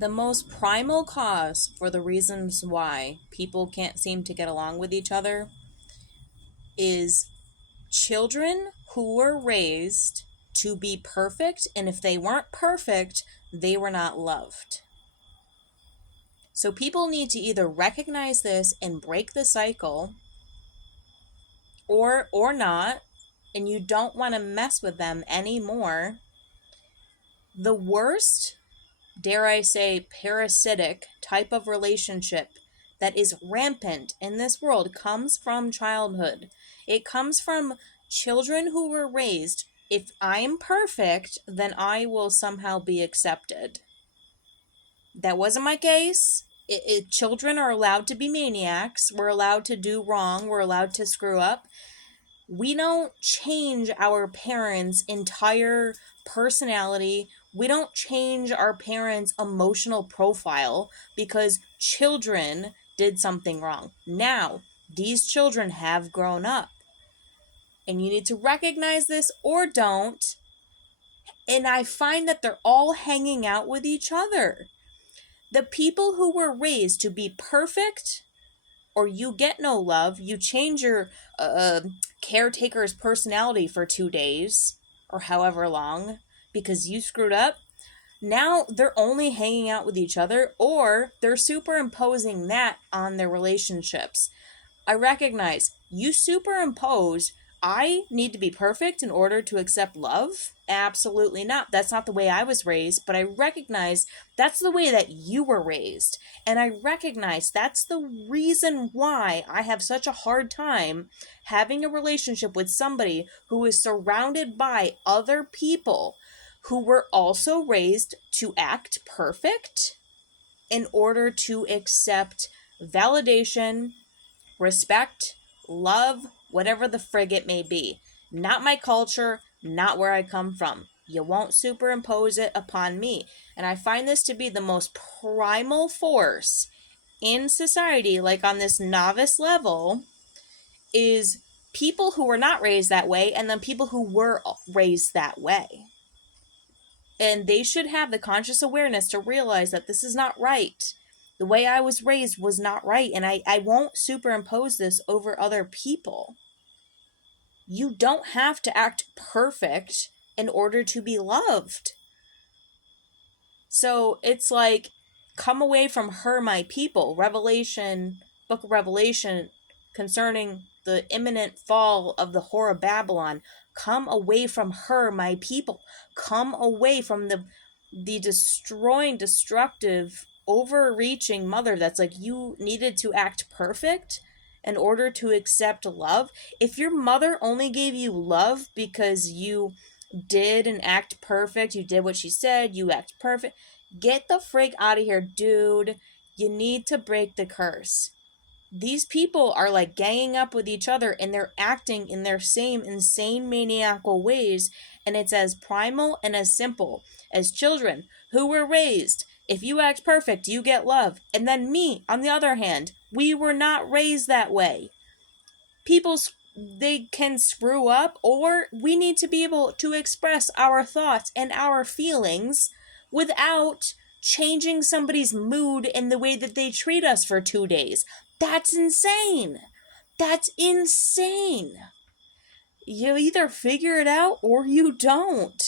The most primal cause for the reasons why people can't seem to get along with each other is children who were raised to be perfect, and if they weren't perfect, they were not loved. So people need to either recognize this and break the cycle or not, and you don't want to mess with them anymore. The worst, dare I say, parasitic type of relationship that is rampant in this world comes from childhood. It comes from children who were raised, if I'm perfect, then I will somehow be accepted. That wasn't my case. Children are allowed to be maniacs. We're allowed to do wrong. We're allowed to screw up. We don't change our parents' entire personality. We don't change our parents' emotional profile because children did something wrong. Now, these children have grown up. And you need to recognize this or don't. And I find that they're all hanging out with each other. The people who were raised to be perfect, or you get no love, you change your caretaker's personality for 2 days, or however long, because you screwed up. Now they're only hanging out with each other, or they're superimposing that on their relationships. I recognize you superimpose, I need to be perfect in order to accept love. Absolutely not. That's not the way I was raised, but I recognize that's the way that you were raised. And I recognize that's the reason why I have such a hard time having a relationship with somebody who is surrounded by other people who were also raised to act perfect in order to accept validation, respect, love, whatever the frig it may be. Not my culture, not where I come from. You won't superimpose it upon me. And I find this to be the most primal force in society, like on this novice level, is people who were not raised that way and then people who were raised that way. And they should have the conscious awareness to realize that this is not right. The way I was raised was not right, and I won't superimpose this over other people. You don't have to act perfect in order to be loved. So it's like, come away from her, my people. Book of Revelation, concerning the imminent fall of the whore of Babylon. Come away from her, my people. Come away from the destroying, destructive, overreaching mother that's like, you needed to act perfect in order to accept love. If your mother only gave you love because you did and act perfect, you did what she said, you act perfect, get the frig out of here, dude. You need to break the curse. These people are like ganging up with each other and they're acting in their same insane maniacal ways, and it's as primal and as simple as children who were raised, if you act perfect you get love. And then me, on the other hand, we were not raised that way. People, they can screw up, or we need to be able to express our thoughts and our feelings without changing somebody's mood in the way that they treat us for 2 days. That's insane. That's insane. You either figure it out or you don't.